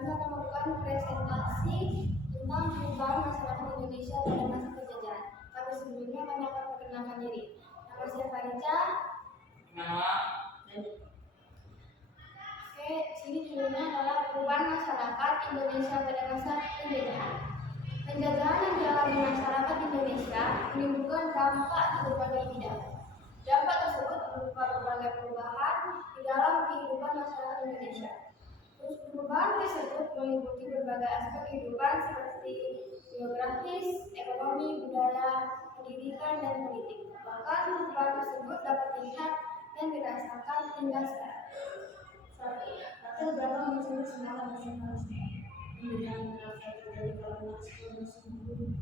Saya akan melakukan presentasi tentang perubahan masyarakat Indonesia pada masa penjajahan. Tapi sebelumnya kami akan perkenalkan diri. Nama saya Farica. Oke, sini judulnya adalah perubahan masyarakat Indonesia pada masa penjajahan. Penjajahan yang dialami masyarakat Indonesia menimbulkan dampak di berbagai bidang. Dampak tersebut berupa berbagai perubahan di dalam kehidupan masyarakat Indonesia. Perubahan tersebut meliputi berbagai aspek kehidupan seperti geografis, ekonomi, budaya, pendidikan, dan politik. Bahkan perubahan tersebut dapat dilihat dan dirasakan hingga sekarang. Latar belakang muncul semangat nasionalisme yang terjadi karena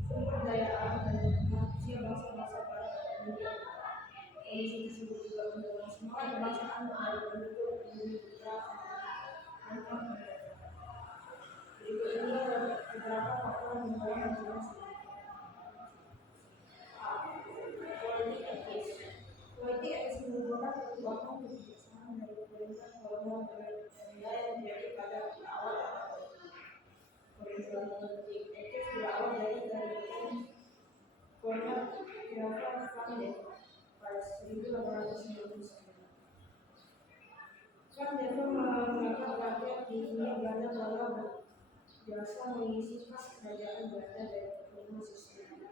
sumber daya alam dan manusia bangsa-bangsa pada dunia. Kondisi tersebut juga mendorong semangat kebangsaan dari penduduk Indonesia. Berikut ini beberapa faktor yang mendorong munculnya politik etis merupakan perubahan kebijaksanaan dari pemerintah kolonial yang terjadi pada awal pemerintahan politik etis berawal dari kolonial Khilafah Van pada 1899. Van mengangkat rakyat di dunia Belanda bahwa berjasa mengisi kas kerajaan Belanda dari keturunan sistem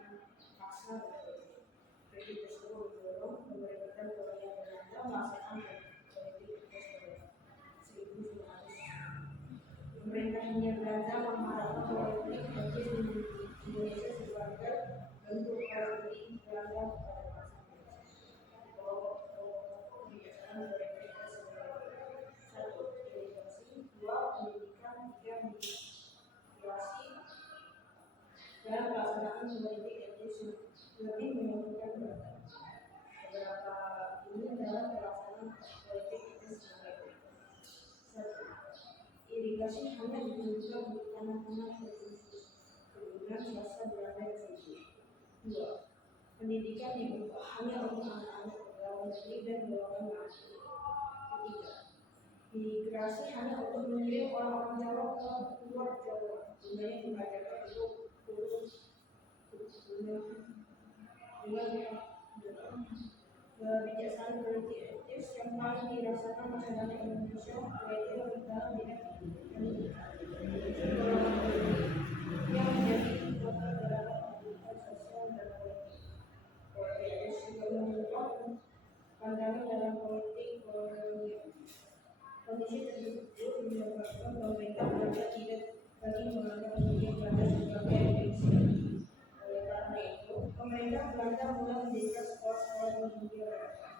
paksa dan politik tersebut mendorong pemerintahan kolonial Belanda melaksanakan politik etis pada 1900. Pemerintah Hindia Belanda mengharapkan politik etis di Indonesia sebagai bentuk parodi Belanda kepada bangsa Indonesia. Kebijakan politik etis sebagai 1. Irigasi, 2. Pendidikan, 3. migrasi. Dalam pelaksanaan politik etis lebih menentukan beberapa ini dalam pelaksanaan politik etis sebagai 1. Irigasi hanya ditunjukkan di tanah-tanah kebunan swasta Belanda tersebut. 2. Pendidikan dibuka hanya untuk anak-anak pegawai negeri dan golongan mahasiswa. 3. Migrasi hanya untuk mengirim orang-orang Jawa ke luar Jawa, gunanya mengajarkan untuk kurus kebijaksanaan politik etis yang paling dirasakan masyarakat Indonesia yaitu dalam bidang pendidikan. Golongan politik yang menjadi kota dalam kehidupan sosial dan politik. Politik etis juga mengubah pandangan dalam politik kolonial. Kondisi tersebut menyebabkan pemerintah Belanda tidak lagi menganggap Hindia Belanda sebagai prinsip. Oleh karena itu, pemerintah Belanda mulai mendirikan sekolah-sekolah di Hindia Belanda.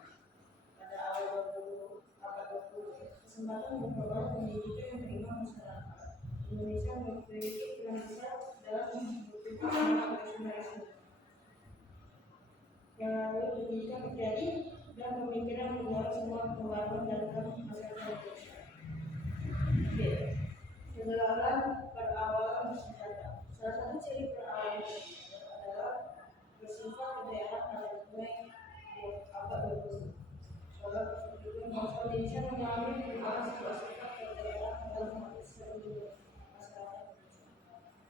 Pada awal abad 20, kesempatan memperoleh pendidikan yang terima masyarakat Indonesia memiliki peran besar dalam membentuk semangat nasionalisme. Yang lalu pendidikan terjadi dan pemikiran mendorong semua pembaruan dalam masyarakat Indonesia. B. Kegagalan perawalan senjata. Salah satu ciri perawalan senjata adalah bersifat ke daerah pada mulai abad 20. Sebab itu bangsa Indonesia mengalami perubahan sebuah sifat ke daerah dalam masyarakat Indonesia.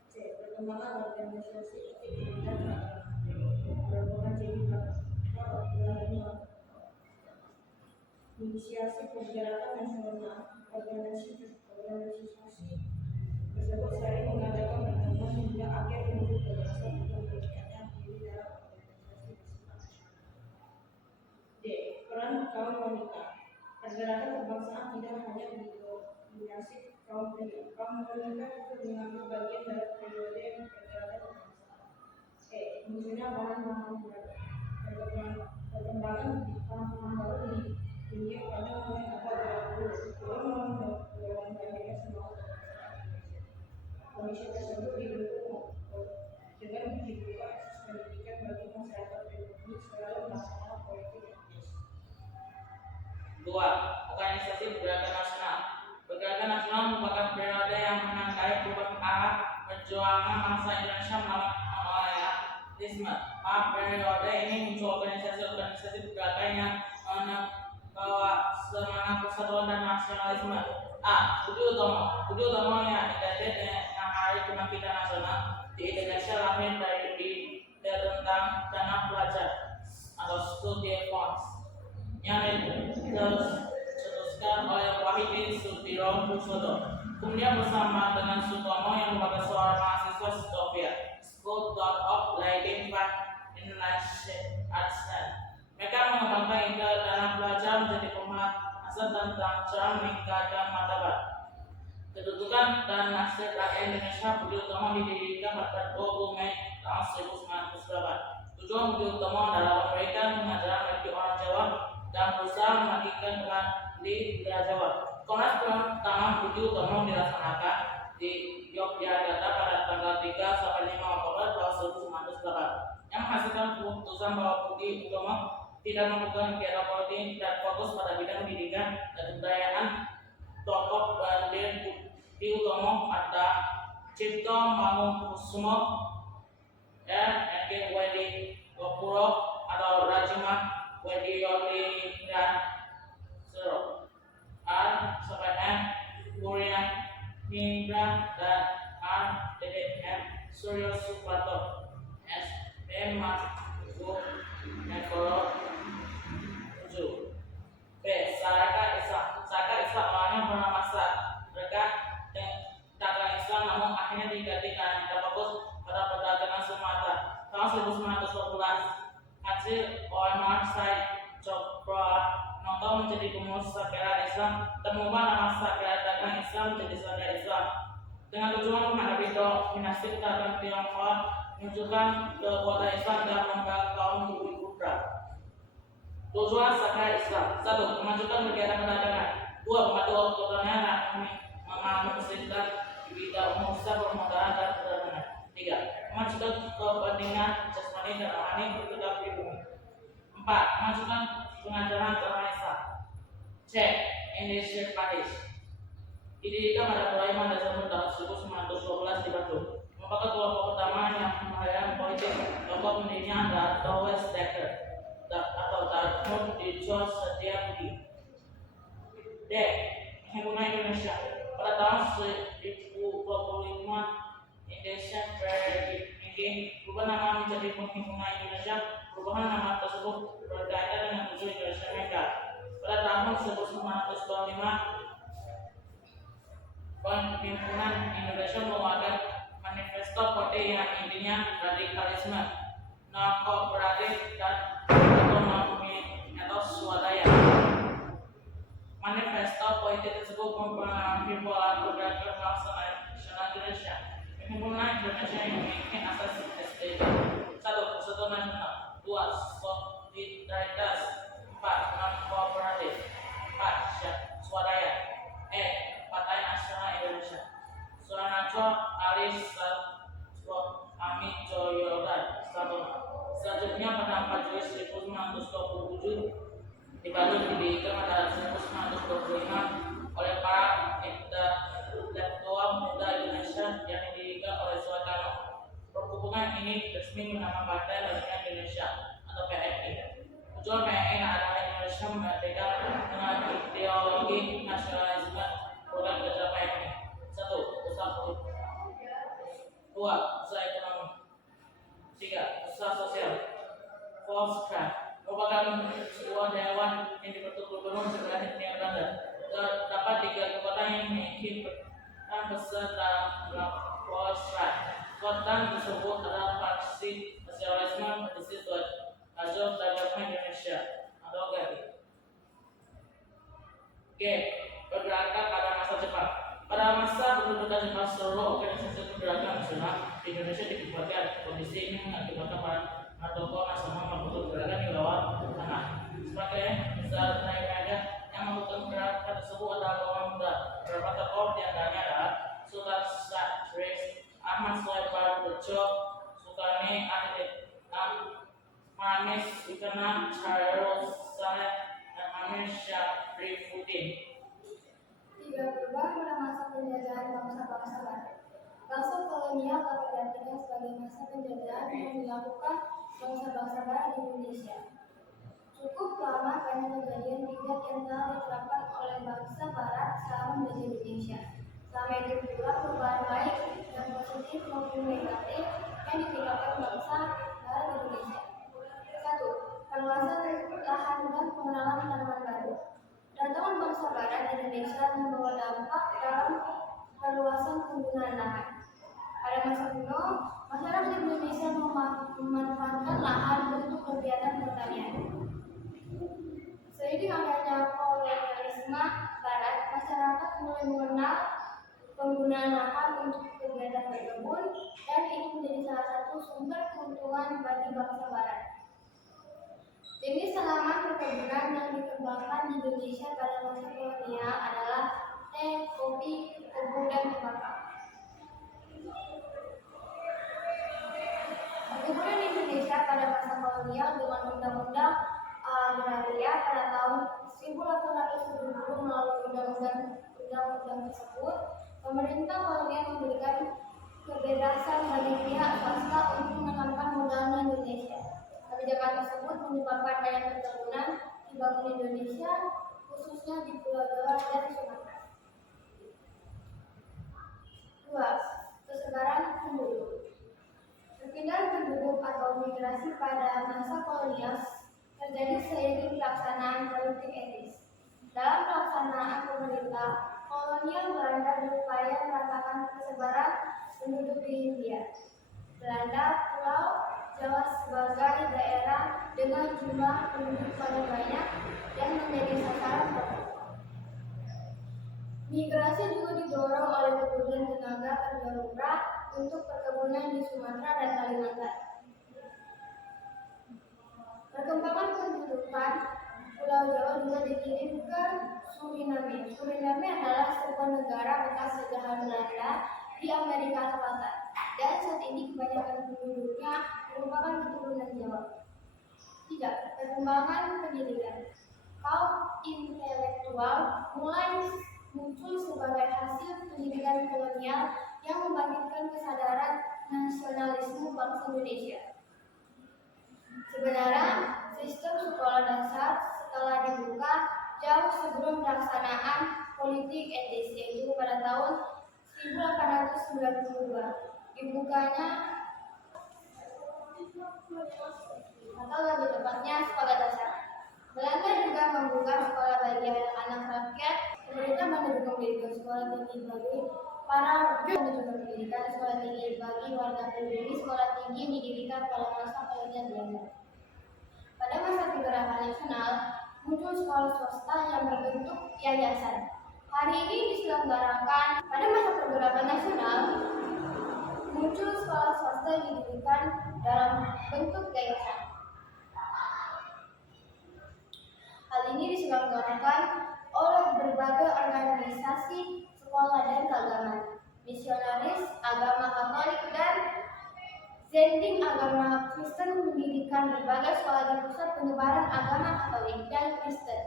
C. Perkembangan organisasi etik dan merupakan ciri inisiasi pergerakan nasional. Organisasi tersebut sering mengadakan pertemuan hingga akhir menuju kebebasan untuk memberikannya diri dalam organisasi bersifat nasional. D. Peran kaum wanita. Pergerakan kebangsaan tidak hanya didominasi kaum pria. Kaum wanita juga mengambil bagian dalam periode pergerakan kebangsaan. E. Munculnya bahan-bahan baru. Perkembangan bahan-bahan baru di dunia pada mulai abad 20 mendorong lahirnya semangat kebangsaan Indonesia. Kondisi tersebut didukung dengan dibuka akses pendidikan bagi masyarakat pribumi selalu melaksanakan politik etis. 2. Organisasi Pergerakan Nasional. Pergerakan Nasional merupakan periode yang menandai perubahan arah perjuangan bangsa Indonesia melawan kolonialisme. Pada periode ini muncul organisasi-organisasi pergerakan yang bahwa semangat persatuan dan nasionalisme. Budi Utomo yang identik dengan Hari Kebangkitan Nasional di Indonesia lahir dari tentang dana pelajar atau student funds yang diteruskan oleh Wahidin Sudirohusodo. Kemudian bersama dengan Sutomo yang merupakan seorang mahasiswa Stovia School of Lighting Inline Arts. Mereka mengembangkan ide dana pelajar menjadi pembahasan tentang cara meningkatkan martabat kedudukan dan nasib rakyat Indonesia. Budi Utomo didirikan pada 20 Mei tahun 1998. Tujuan Budi Utomo adalah memberikan pengajaran bagi orang Jawa dan berusaha mematikan kembali budaya Jawa. Kongres pertama Budi Utomo dilaksanakan di Yogyakarta pada tanggal 3 sampai 5 Oktober tahun 1998 yang menghasilkan keputusan bahwa Budi Utomo tidak melakukan kegiatan politik dan fokus pada bidang pendidikan dan kebudayaan. Tokoh bandir Budi Utomo ada Cipto Mangunkusumo, R.N.G. Wedi Gopuro atau Rajima Wedi Yodhindra Sero, R. sampai M. Purya Nindra dan R. D.M. Suryo Suprato, S. B. Margo Negoro 7. B. Saraka Islam awalnya bernama Saraka dagang Islam, namun akhirnya diganti karena tidak fokus pada perdagangan Sumatera. Tahun 1912 hasil OMR Said Chokra Noto menjadi pengurus Sakera Islam dan mengubah nama Sakera Dagang Islam menjadi Sakera Islam dengan tujuan menghadapi dominasi dagang Tionghoa, menunjukkan kekuatan Islam dan membela kaum bumi putra. Tujuan Sakera Islam: 1. Memajukan kegiatan perdagangan. 2. Membantu keturunan dan mempermuslimkan di bidang usaha permodalan dan perdagangan. 3. Memajukan kepentingan jasmani dan rohani bergerak di bumi. 4. Memajukan pengajaran agama Islam. C. Indonesia Paris. Didirikan pada mulai Desember tahun 1912 di Bandung. Merupakan kelompok pertama yang menghadang politik. Kelompok pendirinya adalah Thomas Dekker atau Dartmouth di George Setiabudi. D. Himpunan Indonesia. Pada tahun 1025 Indonesia Meeting berubah nama menjadi Himpunan Indonesia. Perubahan nama tersebut berkaitan dengan tujuan Indonesia Merdeka. Pada tahun 1925 Himpunan Indonesia mengeluarkan manifesto partai yang intinya radikalisme, non-kooperatif dan otonomi atau swadaya. Manifesto politik tersebut mempengaruhi pola pergerakan bangsa nasional Indonesia. Himpunan Indonesia yang memiliki asas SDG: 1. Persatuan nasional. 2. Solidaritas. 4. Non-kooperatif. 4. Swadaya. Partai Nasional Indonesia. Suharto Ali Satrio Ami Joyodan Sabana. Selanjutnya pada 4 Juli 1927 di Bandung didirikan pada 1925 oleh para intelektual muda Indonesia yang didirikan oleh Soekarno. Perhubungan ini resmi bernama Partai Nasional Indonesia atau PNI. Tujuan PNI adalah Indonesia merdeka dengan ideologi nasionalisme. Program kerja PNI: 1. Usaha politik. 2. Usaha ekonomi. 3. Usaha sosial. Volkskrant merupakan sebuah dewan yang dibentuk gubernur sebelah Hindia Belanda. Terdapat 3 kekuatan yang memiliki peran besar dalam Volkskrant. Kekuatan tersebut adalah Faksi Nasionalisme Marxis Raja Dagang Indonesia atau GADI. G. Pergerakan pada masa Jepang. Pada masa pendudukan Jepang, seluruh organisasi pergerakan nasional di Indonesia dibubarkan. Kondisi ini mengakibatkan para tokoh nasional melakukan pergerakan di bawah tanah. Sebagai besar media yang melakukan pergerakan tersebut adalah kaum muda. Beberapa tokoh di antaranya adalah Sultan Syahrir, Ahmad Suhaib Bejo, Sukarni Akhil, Manis Ikana, Charles Saleh, dan Amir Syafrifuddin. 3. Perubahan pada masa penjajahan bangsa-bangsa barat. Bangsa kolonial dapat diartikan sebagai masa penjajahan yang dilakukan bangsa-bangsa barat di Indonesia. Cukup lama banyak kejadian bijak yang telah diterapkan oleh bangsa Barat selama menjadi Indonesia. Selama itu pula perubahan baik dan positif maupun negatif yang ditinggalkan bangsa Barat Indonesia. 1. Perluasan lahan dan pengenalan tanaman baru. Kedatangan bangsa Barat Indonesia membawa dampak dalam perluasan penggunaan lahan. Pada masa kuno, masyarakat Indonesia memanfaatkan lahan untuk kegiatan pertanian. Seiring adanya kolonialisme Barat, masyarakat mulai mengenal penggunaan lahan untuk kegiatan berkebun dan itu menjadi salah satu sumber keuntungan bagi bangsa Barat. Jenis tanaman perkebunan yang dikembangkan di Indonesia pada masa kolonial adalah teh, kopi, tebu, dan tembakau. Perkebunan Indonesia pada masa kolonial dengan Undang-Undang Agraria pada tahun 1870 melalui undang-undang tersebut, pemerintah kolonial memberikan kebebasan bagi pihak swasta untuk menanamkan modalnya Indonesia. Kebijakan tersebut menyebabkan banyak perkebunan dibangun di Indonesia, khususnya di Pulau Jawa dan Sumatera. 2. Persebaran penduduk. Perpindahan penduduk atau migrasi pada masa kolonial terjadi seiring pelaksanaan politik etis. Dalam pelaksanaan pemerintah kolonial Belanda berupaya meratakan persebaran penduduk di Hindia. Belanda Pulau Jawa sebagai daerah dengan jumlah penduduk paling banyak dan menjadi sasaran pokok. Migrasi juga didorong oleh kebutuhan tenaga kerja murah untuk perkebunan di Sumatera dan Kalimantan. Perkembangan pendudukan Pulau Jawa juga dikirim ke Suriname. Suriname adalah sebuah negara bekas jajahan Belanda di Amerika Selatan dan saat ini kebanyakan penduduknya merupakan keturunan Jawa. 3. Perkembangan pendidikan. Kaum intelektual mulai muncul sebagai hasil pendidikan kolonial yang membangkitkan kesadaran nasionalisme bangsa Indonesia. Sebenarnya, sistem sekolah dasar setelah dibuka jauh sebelum pelaksanaan politik etis, yaitu pada tahun 1892. Dibukanya atau lebih tepatnya sekolah dasar. Belanda juga membuka sekolah bagi anak-anak rakyat. Pemerintah juga mendirikan sekolah tinggi bagi para pendidikan sekolah tinggi bagi warga pribumi. Sekolah tinggi didirikan pada masa kolonial Belanda. Pada masa pergerakan nasional, muncul sekolah swasta yang berbentuk yayasan. Hari ini diselenggarakan pada masa pergerakan nasional, muncul sekolah swasta yang didirikan dalam bentuk yayasan. Hal ini diselenggarakan oleh berbagai organisasi sekolah dan keagamaan, misionaris, agama Katolik, dan Zending agama Kristen mendirikan berbagai sekolah di pusat penyebaran agama Katolik dan Kristen.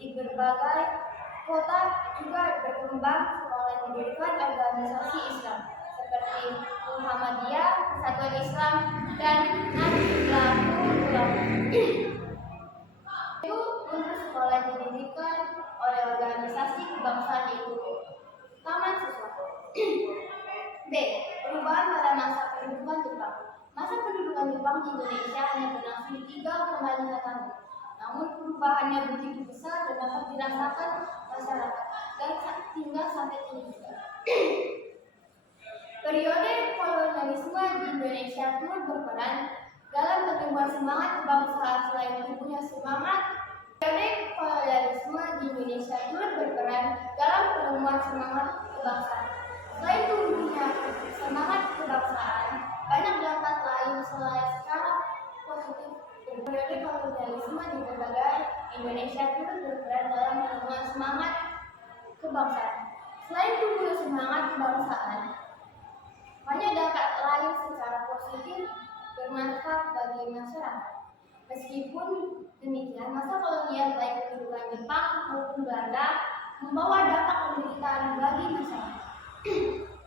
Di berbagai kota juga berkembang sekolah yang didirikan organisasi Islam seperti Muhammadiyah, Persatuan Islam, dan Nahdlatul Ulama. Itu untuk sekolah yang didirikan oleh organisasi kebangsaan itu Taman Siswa. B. Perubahan pada masa pendudukan Jepang. Masa pendudukan Jepang di Indonesia hanya berlangsung 3,5 tahun. Namun perubahannya begitu besar dan dapat dirasakan masyarakat dan hingga sampai ini juga. Periode kolonialisme di Indonesia turut berperan dalam pertumbuhan semangat kebangsaan. Selain tumbuhnya semangat, periode kolonialisme di Indonesia turut berperan dalam pertumbuhan semangat kebangsaan. Selain tumbuhnya semangat kebangsaan, banyak dampak lain selain secara positif. Periode kolonialisme di berbagai Indonesia turut berperan dalam pertumbuhan semangat kebangsaan. Selain tumbuhnya semangat kebangsaan, banyak dampak lain secara positif bermanfaat bagi masyarakat. Meskipun demikian, masa kolonial baik pendudukan Jepang maupun Belanda membawa dampak penderitaan bagi masyarakat.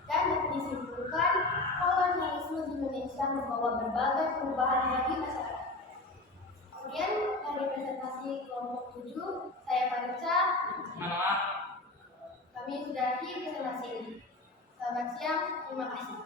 Dan dapat disimpulkan, kolonialisme di Indonesia membawa berbagai perubahan bagi masyarakat. Kemudian dari Setuju? Saya Panica. Manoa. Kami sudahi presentasi ini. Selamat siang, terima kasih.